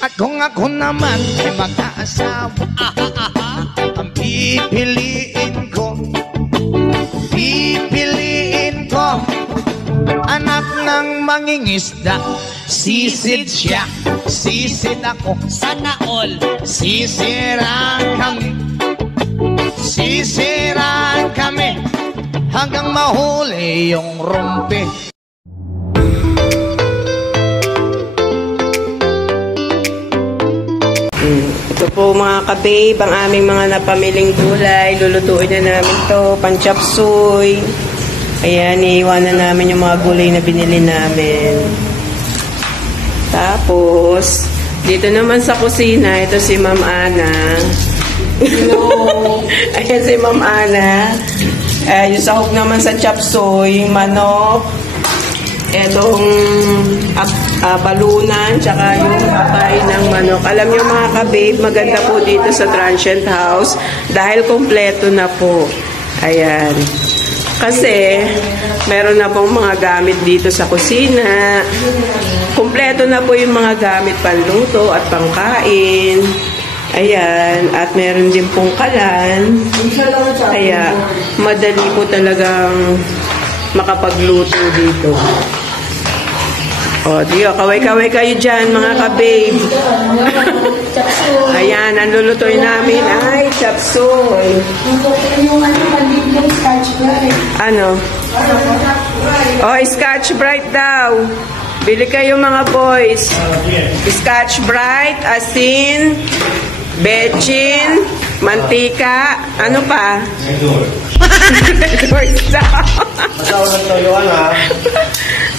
At kung ako naman ay mag-aasawa, ang pipiliin ko anak ng mangingisda. Sisid siya, sisid ako, Sana all. sisiraan kami hanggang mahuli yung rumpi. Ito po mga ka-babe, ang aming mga napamiling gulay. Lulutuin na namin to, pan-chop suey. Ayan, iiwanan namin yung mga gulay na binili namin. Tapos, dito naman sa kusina, ito si Ma'am Ana. Ayan si Ma'am Ana. Yung sahog naman sa chop suey, manok. Etong balunan, tsaka yung patay ng manok. Alam nyo mga ka-babe, maganda po dito sa Transient House dahil kompleto na po. Ayan. Kasi, meron na pong mga gamit dito sa kusina. Kompleto na po yung mga gamit panluto at pangkain. Ayan. At meron din pong kalan. Kaya, madali po talagang makapagluto dito. O, diyo, kaway-kaway kayo dyan, mga ka-babe. Ayan, ang lulutuin namin ay chop suey. Ano? Oh, Scotch Brite daw. Bili kayo mga boys. Scotch Brite, asin, bechin, mantika, ano pa?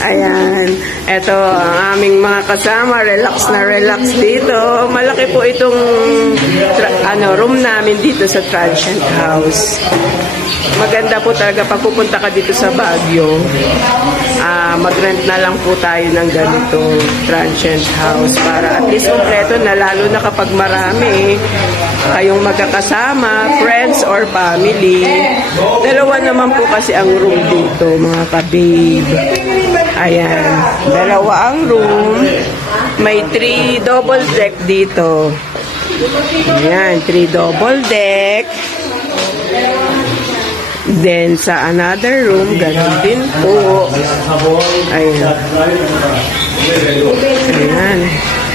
Ayan. Ito ang aming mga kasama. Relax na relax dito. Malaki po itong room namin dito sa Transient House. Maganda po talaga pag pupunta ka dito sa Baguio. Mag-rent na lang po tayo ng ganito Transient House para at least kompleto na, lalo na kapag marami kayong magkakasama, friends or family. Dalawa naman po kasi ang room dito, mga ka-babe. Ayan, dalawa ang room. May 3 double deck dito. Ayan, 3 double deck. Then, sa another room, ganun din po. Ayan. Ayan.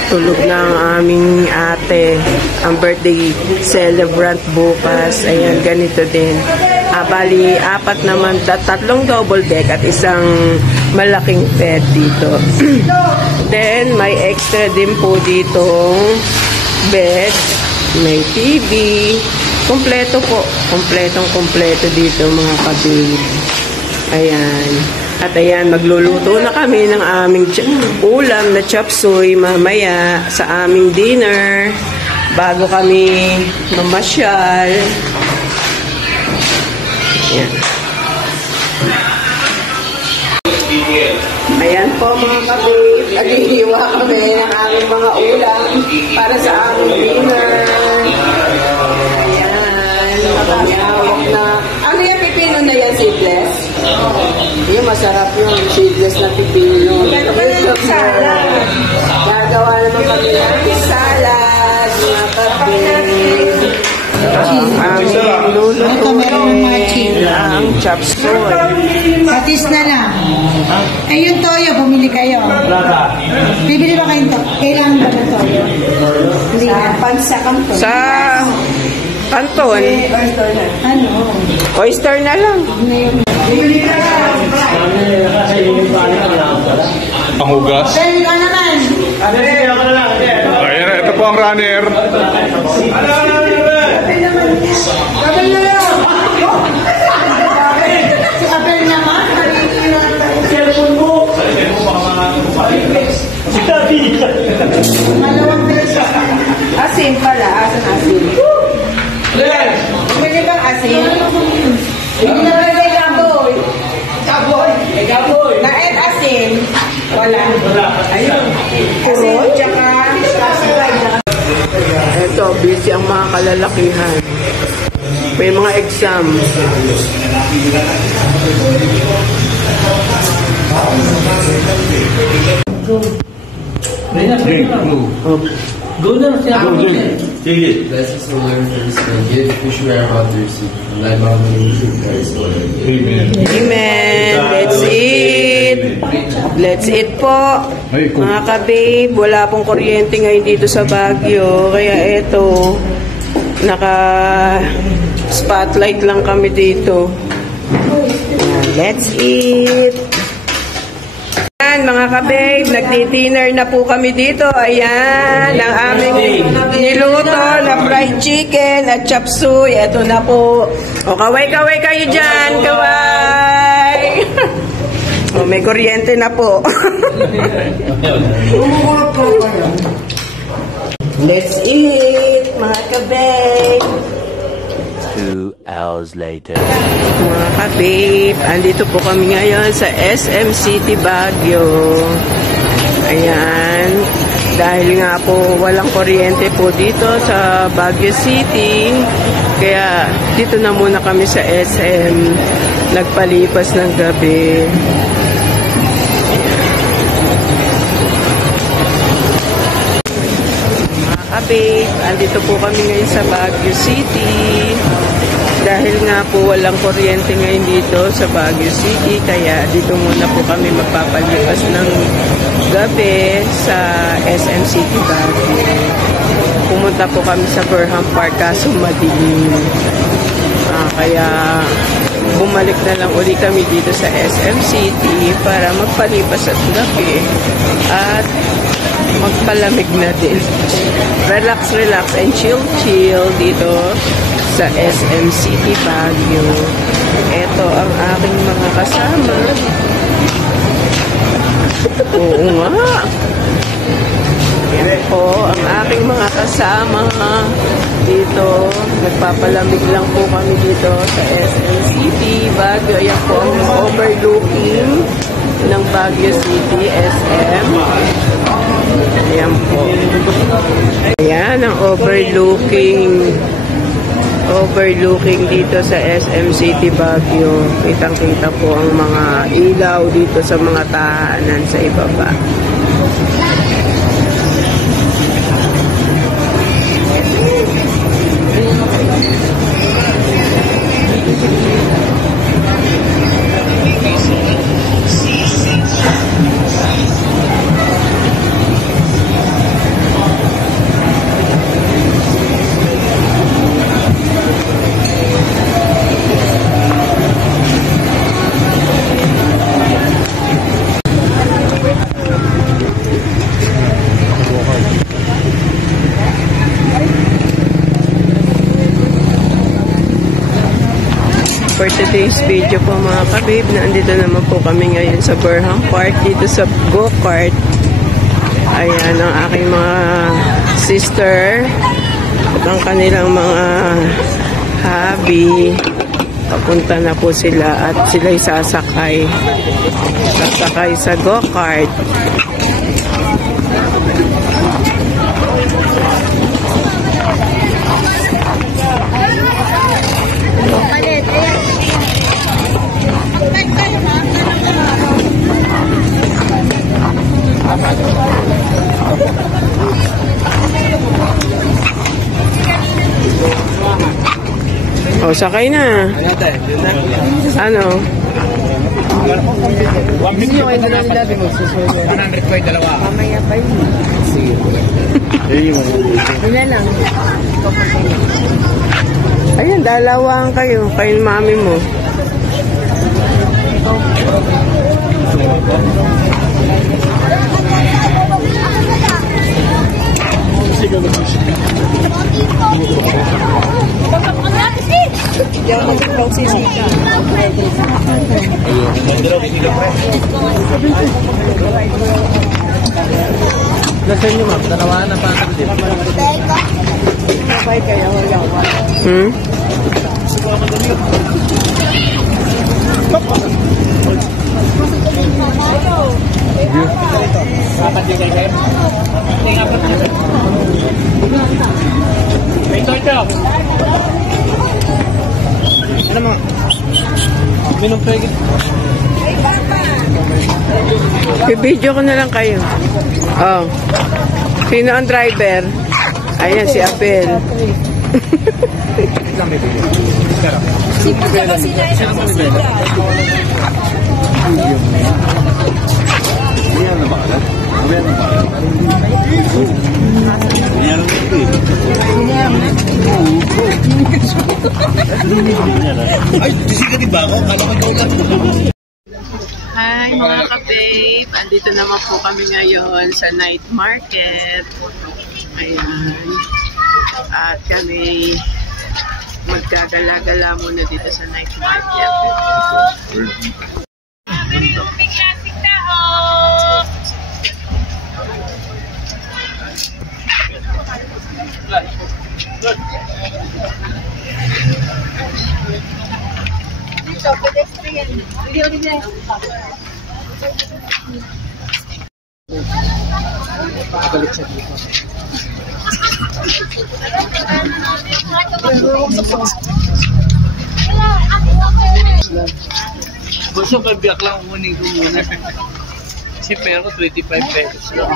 Tulog na ang aming ate. Ang birthday celebrant bukas. Ayan, ganito din. Bali, 4 naman, 3 double deck at isang malaking bed dito. Then, may extra din po ditong bed. May TV. Kompleto po. Kompletong-kompleto dito mga ka-babe. Ayan. At ayan, magluluto na kami ng aming ulam na chop suey mamaya sa aming dinner bago kami mamasyal. Ayan. Ayan po mga ka-babe. Naghihiwa kami ng aming mga ulam para sa aming dinner. Nakakawak na. Ano yung pipino na yan, seedless? Yung masarap yung seedless na pipino. Yung salad. Gagawa naman kami ng salad, mga kapit. Ang lulutuin ang chop suey. Patis na lang. Ay, yung toyo, bumili kayo. Bibili ba kayong toyo? Kailangan ba ng toyo? Hindi na. Pansa kanton. Sa kanton. Ano? Oyster na lang. Bibili ka lang. Panghugas. Bibili ka naman. Ayan, ito po ang runner. Abel na lang. Si Abel naman. Cellphone mo. Malawang beses. Asin pala. Asan asin? Bumili kang asin? Hindi na ba kay Gaboy? Gaboy. Naet asin? Wala. Ayun. Asin, tsaka ito, busy ang mga kalalakihan. May mga exam. Go na siya. Sige. Blessings will learn from this man. Give which we are about to receive. And thy mouth will receive Christ, Lord. Amen. Amen. Let's eat. Let's eat po. Mga ka-babe, wala pong kuryente ngayon dito sa Baguio. Kaya eto, naka-spotlight lang kami dito. Let's eat. Ayan, mga ka-babe, nagdi-dinner na po kami dito. Ayan, ang aming niluto na fried chicken at chop suey. Ito na po. O, kaway-kaway kayo dyan. Kaway! O, may kuryente na po. Let's eat, mga ka-babe. 2 hours later. Mga ka-babe, andito po kami ngayon sa SM City, Baguio. Ayan. Dahil nga po walang kuryente po dito sa Baguio City. Kaya dito na muna kami sa SM. Nagpalipas ng gabi. Babe, andito po kami ngayon sa Baguio City. Dahil nga po walang kuryente ngayon dito sa Baguio City, kaya dito muna po kami magpapalipas ng gabi sa SM City, Baguio. Pumunta po kami sa Burham Park kaso madilim. Kaya bumalik na lang uli kami dito sa SM City para magpalipas at gabi at magpalamig na din. Relax, relax and chill dito sa SM City, Baguio. Ito ang aking mga kasama. Oo nga. Yan po ang aking mga kasama dito. Nagpapalamig lang po kami dito sa SM City, Baguio. Yan po ang overlooking ng Baguio City, SM. Ayan po. Ayan ang overlooking dito sa SM City, Baguio. Kitang-kita po ang mga ilaw dito sa mga tahanan sa ibaba. For today's video po mga ka-babe, nandito naman po kami ngayon sa Burham Park, dito sa go-kart. Ayan ang aking mga sister at ang kanilang mga hubby. Papunta na po sila at sila'y sasakay sa go-kart. O, sakay na. Ano? 100 ko yung dalawa. Mamaya pa yun. Ilan lang? Ayun, dalawang kayo. Kayo mami mo. Diyan mag-vlog si Sika. Nasaan nyo, ma'am? Dalawa na pa. Sabay kayo. Ano mo? Minum pregit. Hey, Papa! I-video ko na lang kayo. Oh. Sino ang driver? Ayan, si Abel. Sipag ka ba sila sa sila? Hi mga ka-babe! Andito naman po kami ngayon sa night market. Ayan. At kami magkagala-gala muna dito sa night market. Gusto ko biyak lang kunin ko muna. Kasi pero 25 pesos lang.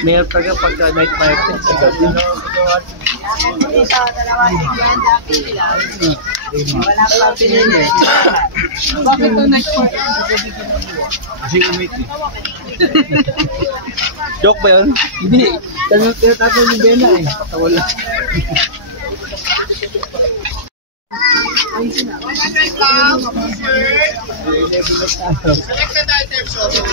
Mayroon taga pagka night market sa gabi. Wala pa pinili. Bakit ito night market? Kasi umit eh. Joke ba yun? Hindi. Tinatago ni Bella eh. Patawa lang. Selected items also.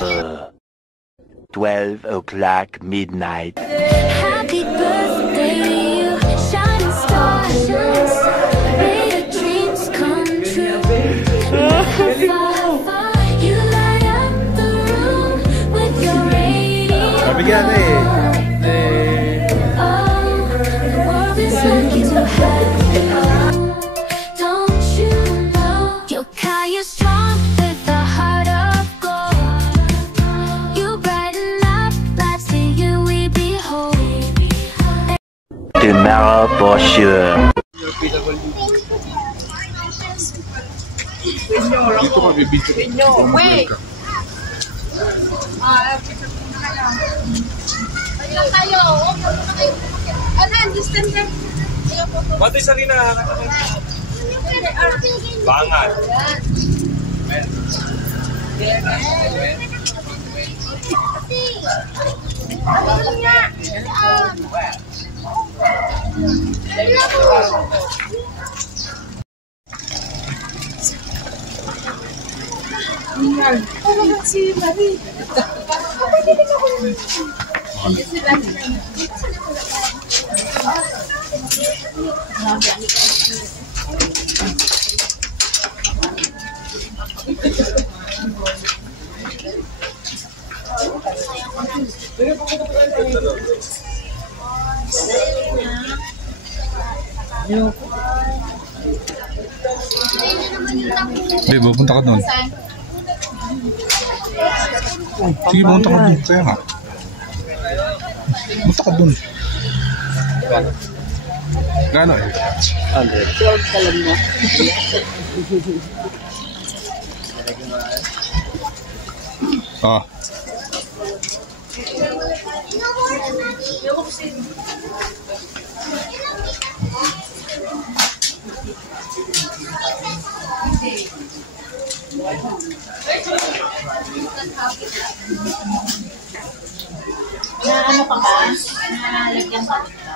Uh, 12 o'clock midnight. Happy birthday to you, shining star, shining star. May your dreams come true. You light up the room with your radio. Oh, the world is lucky to have you. Don't you know you're kind of strong with a heart of gold. You brighten up life's day you we behold. Tomorrow for sure. Wait! Pati sa rin nakakatawa. Bangat. Si Marie. Babe, pupunta ka doon. Sige, pupunta ka doon. Kaya nga. Pupunta ka doon. Gano'n eh? 100. Ah. Na ano pa ba? Nalagyan pa rin ba?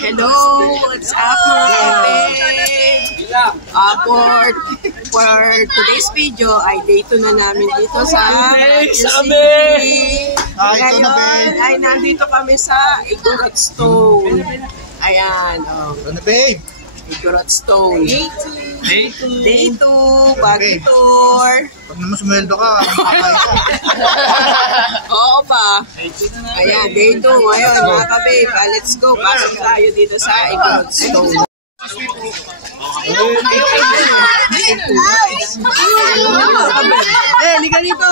Hello, it's up mga kapatid? For today's video ay day 2 na namin dito sa City. Ay, nandito kami sa Igorot Stone. Ayan, Ano, babe? Igorot Stone. Day 2, bagong Okay. tour. Pag naman sumweldo ka, makakain ka. Oo pa. Ayan, day 2 ngayon mga kababe. Let's go. Pasok tayo dito sa Igorot Stone. Eh, liga dito.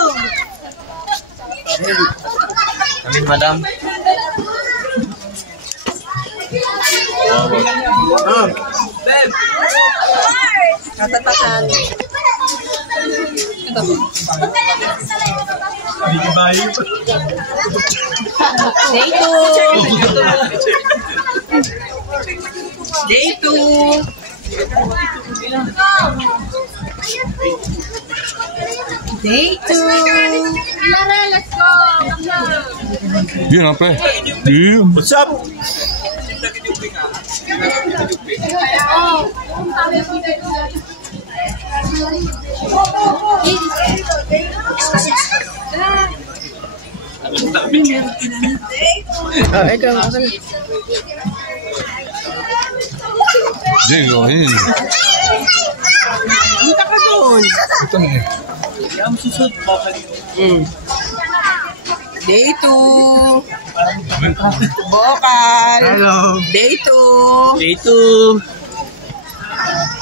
Amin, madam. Beb. Katatakan. Day 2. Day 2. Day 2. Let's go! Yun ang pre. Yun. What's up? Diyan, yun. Punta ka doon. Ito na eh. Day 2. Bokal. Hello. Day 2. Day 2.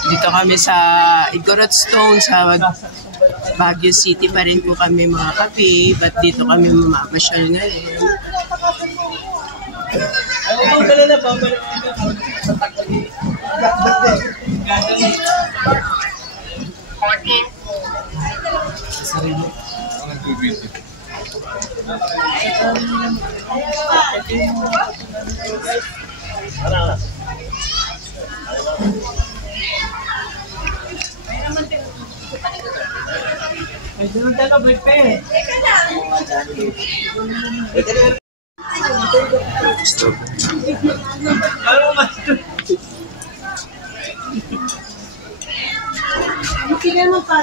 Dito kami sa Igorot Stone sa Baguio City pa rin po kami mga kape. Ba't dito kami mamapasyal ngayon? Ang tubig. Tingnan mo pa.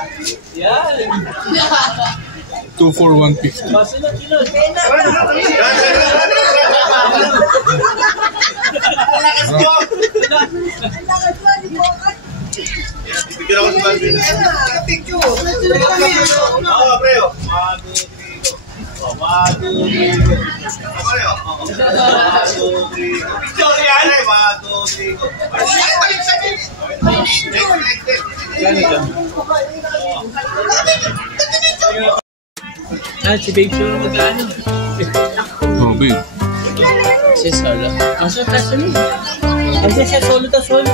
24150. Bigyan ako sa bandin. Oo, preo. Picture yan! Si Babe Solo magkano? Oh, babe. Si Solo. Masya ta solo. Masya siya solo ta solo.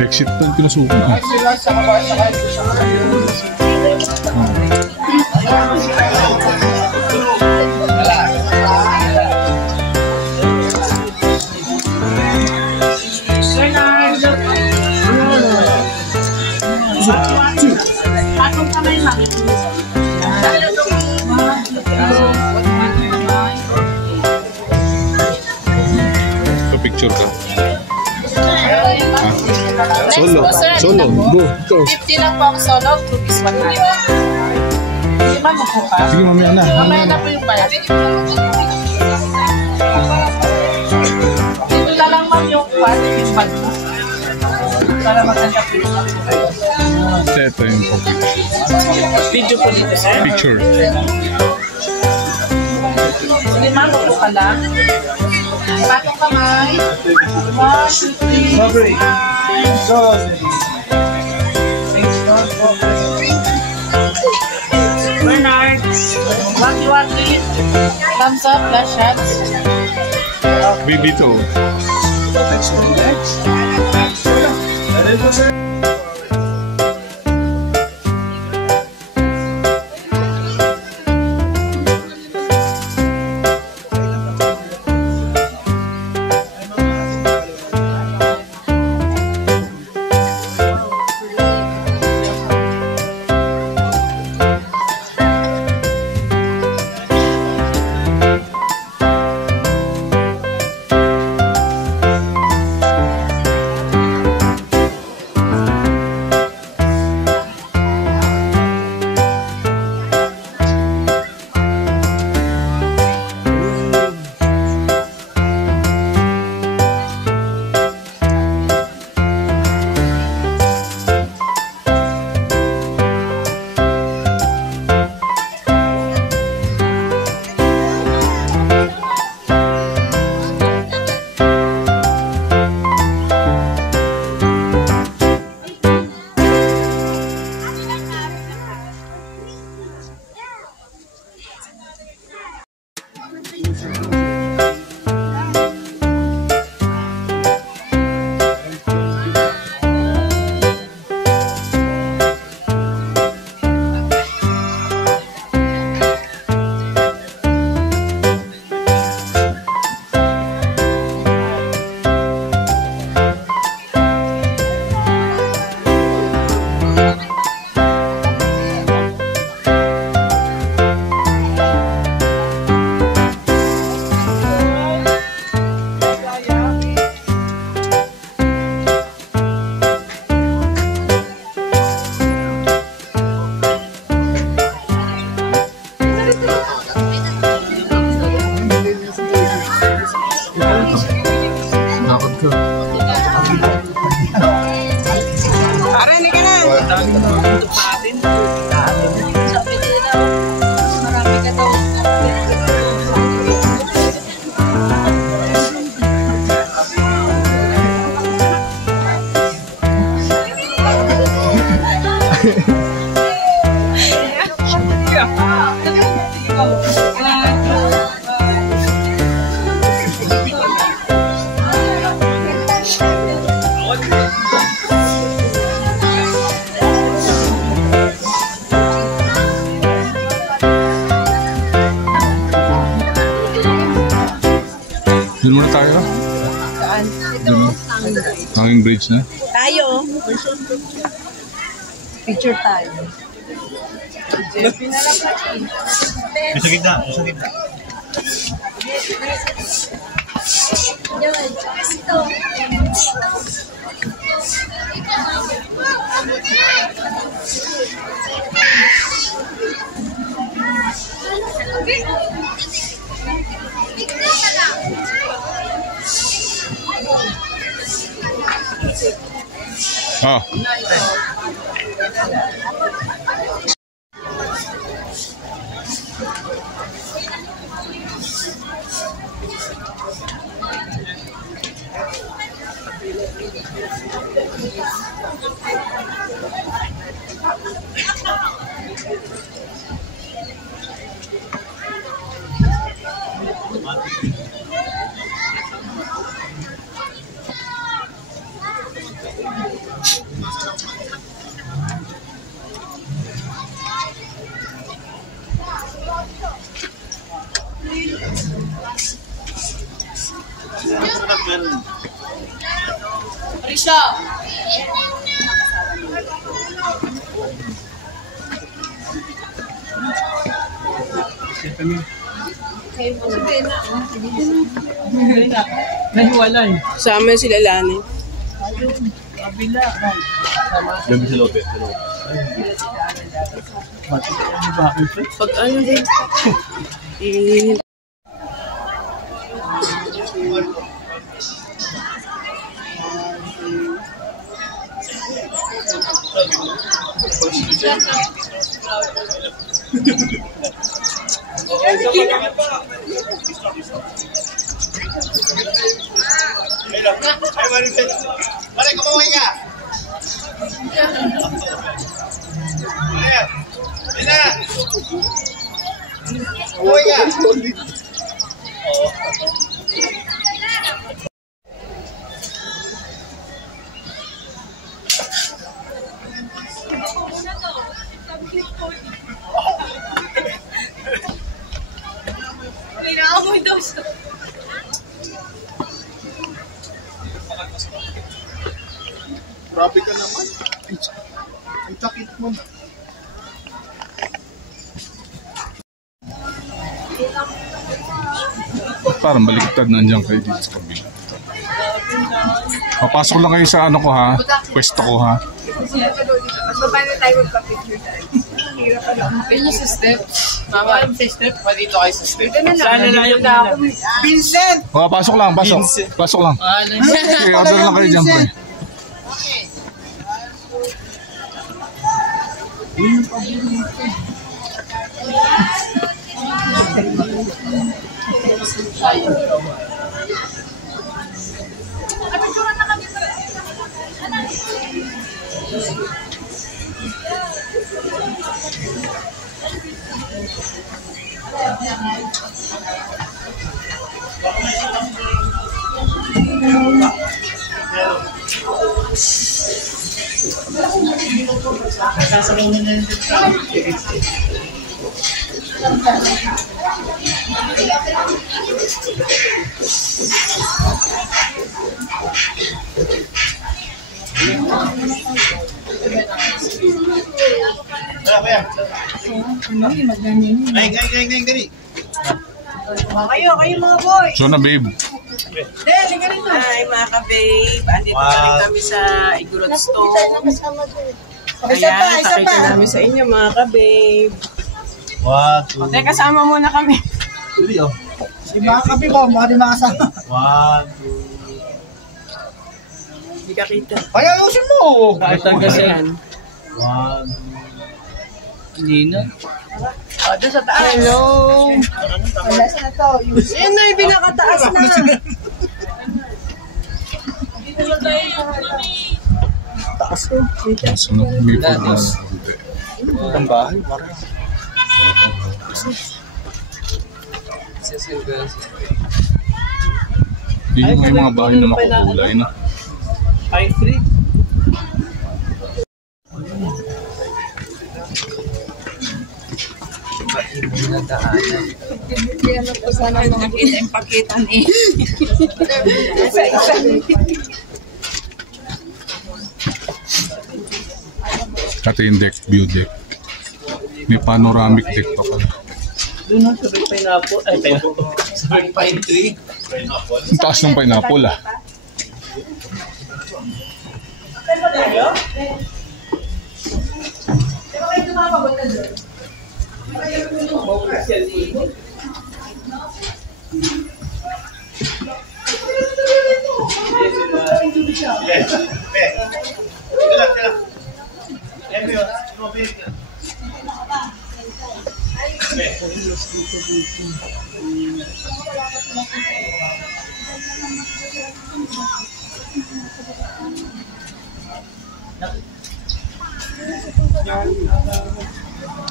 Exit pa yung pinasukan ko. Picture ka. Solo. Solo. Go. Go. 50 lang po ang solo. Group is 100. Hindi ba mo po ka? Sige, mamaya na. Mamaya na po yung bayad. Dito na lang ma'am yung bag mo. Para maganda po yung Ito yung video po dito, sir. picture. Sige ma'am, upo ka lang. Patong kamay. 1, 2, 3. Waki-waki. Thumbs up, flash shots. BB2. Doon muna tayo. Saan? Doon. Hanging bridge na. Tayo. Picture tayo. Sa gitna, sa gitna. Ah. Risha! Nahiwalay. Sama sila Lani. Kabila. Dami sa loob eh. Pag ano din. I- Pare, kumaway ka! Ayan! Ayan! Uy nga! Pinaamoy daw siya. Grabe ka naman. Ang sakit mo. Parang baliktad nandiyan kayo dito sa kabila. Papasok lang kayo sa ano ko ha, pwesto ko ha. Mas mababa tayo magpa-picture tayo. Hirap pa lang. Yun yung sa steps. Mama, sa step? Pa dito kayo sa step. Sana layo na ako. Vincent! Pasok lang, pasok. Pasok lang. Okay, order lang kayo dyan, pre. Kayo mga boy. So na, babe. Hi mga ka-babe. Andito pa rin kami sa Igorot Store. Ayan, pakita namin sa inyo mga ka-babe. Okay, kasama muna kami. Si mga kape ko, mga di makasama. Hindi ka kita. Ay, ayusin mo! Ayan. Hindi na. Doon sa taas. Hello. Alas na to. Yan na yung pinakataas na. Taas ko. So na, may pag Ang bahay. Hindi may mga bahay na makukulay na. 5-3. Hindi naman po sana nakita yung pakitan eh. Ito yung deck, view deck. May panoramic deck pa pala. Doon ang sabay pineapple. Ay, pineapple. Sabay pine tree. Ang taas ng pineapple ah.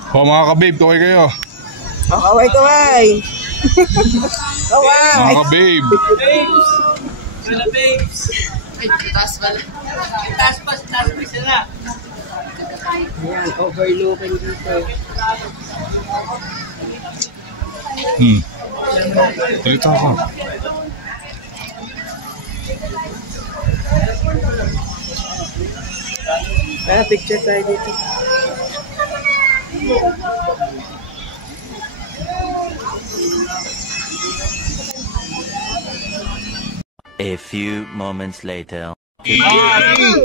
O mga ka-babe, kaway kayo. Kaway. Kaway. Mga ka-babe. Ay, taas pa. Taas pa sila. Ayan, overlooking dito. Dito ako. Kaya picture tayo dito. A few moments later.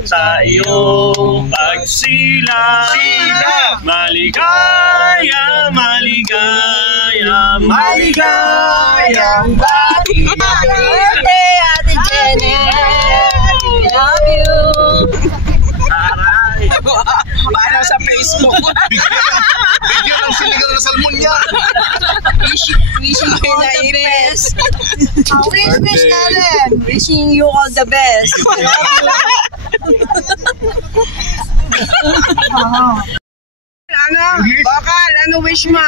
Sa iyong pagsilang maligaya, maligaya, maligayang bati. Happy birthday, Ate Janet! We love you! Aray! Paano sa Facebook? Bigyan ng siligang na salmonya. Wishing you all the best. Wish natin. Wishing you all the best. Ano? Bakal, ano wish mo?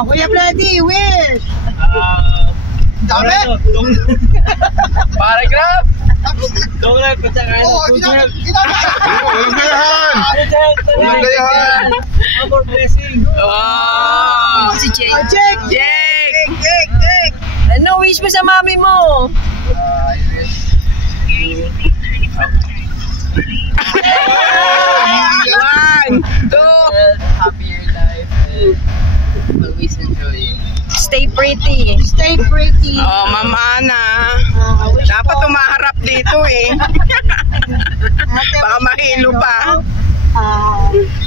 Kuya Freddy, wish! Dami! Paragraph! Donut, patsakan. Walang gayahan! Walang gayahan! More blessing. Si Jake. Jake! Ano wish mo sa mami mo? One, two. Happier life and always enjoy. Stay pretty. Stay pretty. Oh, Ma'am Ana. Dapat umaharap dito eh. Baka mahilo pa.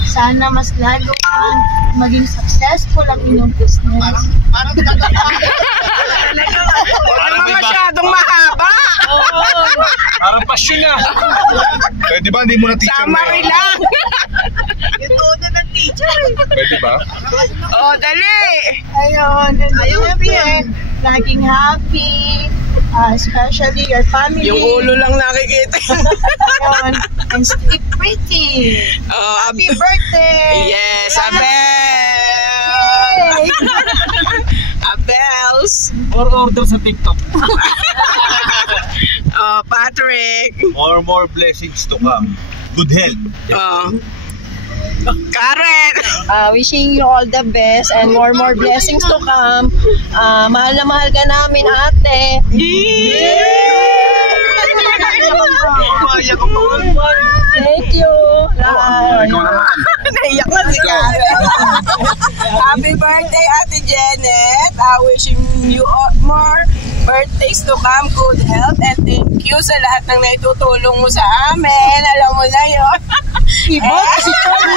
Sana mas lalo kang maging successful ang inyong business. Huwag naman masyadong mahaba. Parang pasyon na. Pwede ba? Hindi mo na teacher na Summary yun. lang. Pwede ba? Oh, dali. Ayun, siyempre, laging happy, especially your family. Yung ulo lang nakikita. Ayun, and stay pretty. Oh, Happy birthday! yes, Abel. Abels. Or order sa TikTok. Oh, Patrick. More blessings to come. Good health. Oh. Karen. Wishing you all the best and more blessings to come. Mahal na mahal ka namin, ate. Thank you. Naiyak na si Karen. Happy birthday, Ate Janet. Wishing you more birthdays to come, good health, and thank you sa lahat ng naitutulong mo sa amin. Alam mo na yun. Iba si Tony.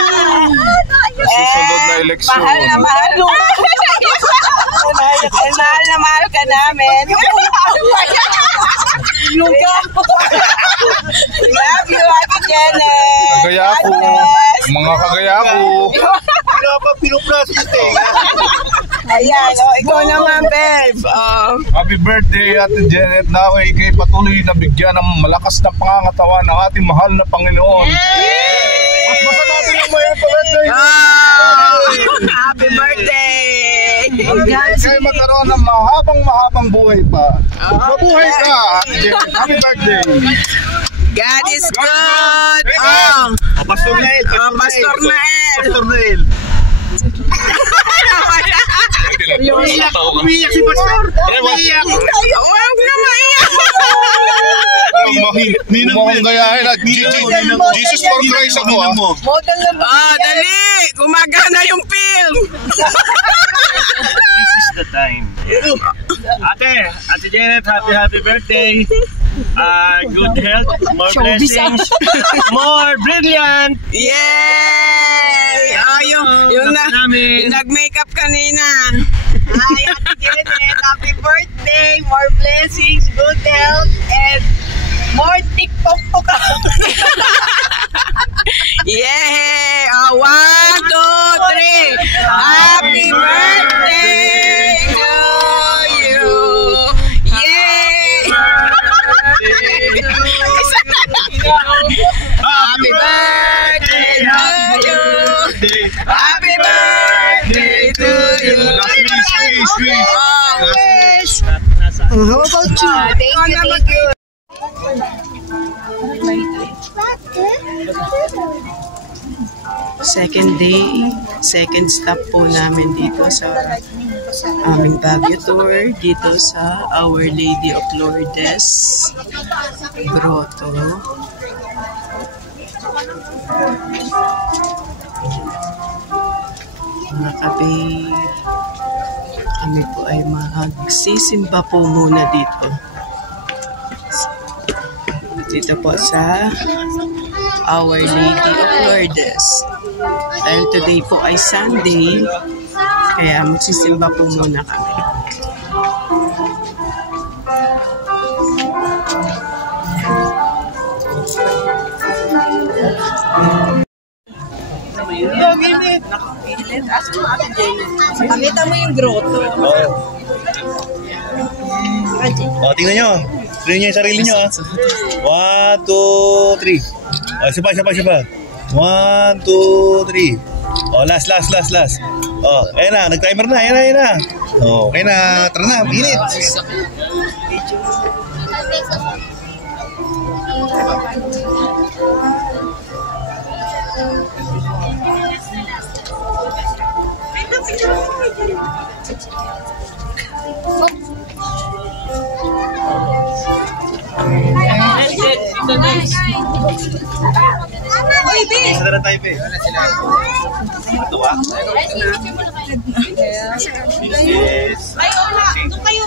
Susunod na eleksyon. Mahal na mahal ka namin. Love you, Ate Janet. Kagaya ko. Mga kagaya ko. Pinuplas yung tenga. Ayan, ikaw naman, babe. Happy birthday, Ate Janet. Naway ikay patuloy na bigyan ng malakas na pangangatawan ng ating mahal na Panginoon. Mas basa natin yung may birthday. Happy birthday! Kayo magkaroon ng mahabang buhay pa. Mabuhay ka, Ate Janet. Happy birthday. God is good! Pastor Nael. Umiyak si Pastor. Huwag na maiyak! Mukhang gayahin at Jesus for Christ ako ha. Dali! Gumagana yung film! This is the time. Ate Janet, happy birthday. Good health, more blessings, more brilliant. Yay! Yung nag-makeup kanina. Hi, Ate Janet. Happy birthday. More blessings, good health, and more TikTok to come. Yay! 1, 2, 3. Happy birthday to you. Yay! Happy birthday to you. Happy birthday to you. Wish. How about you? Thank you. Second day, second stop po namin dito sa aming Baguio tour dito sa Our Lady of Lourdes Grotto. Mga kababe, kami po ay magsisimba po muna dito. Dito po sa Our Lady of Lourdes. Dahil today po ay Sunday, kaya magsisimba po muna kami. Pakita mo yung grotto. Tingnan nyo. Tingnan nyo yung sarili nyo. 1, 2, 3. Isa pa. 1, 2, 3. Oh, last. Oh, ayun na, nag-timer na, ayun na. Oh, okay na, tara na, minit. Uy, B! Isa na tayo, Be. Ito ba? Yes. Ay, wala. Doon kayo.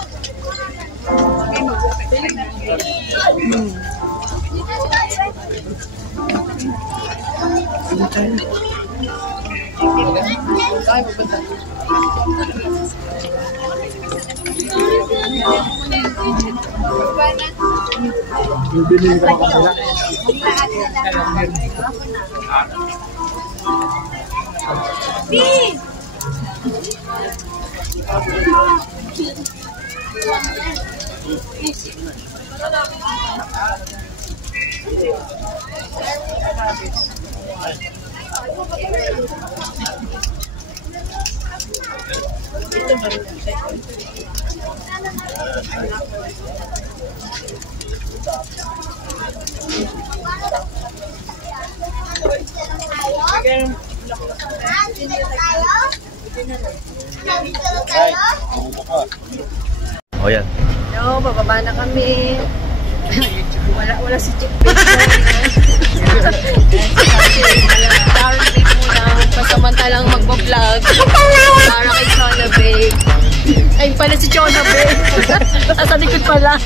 Oh, yan. No, bababa na kami. Wala si Chick. Target muna. Pasamantalang magpa-vlog. Para kay Chona Babe. Ay, pala si Chona Babe. Sa likod pala.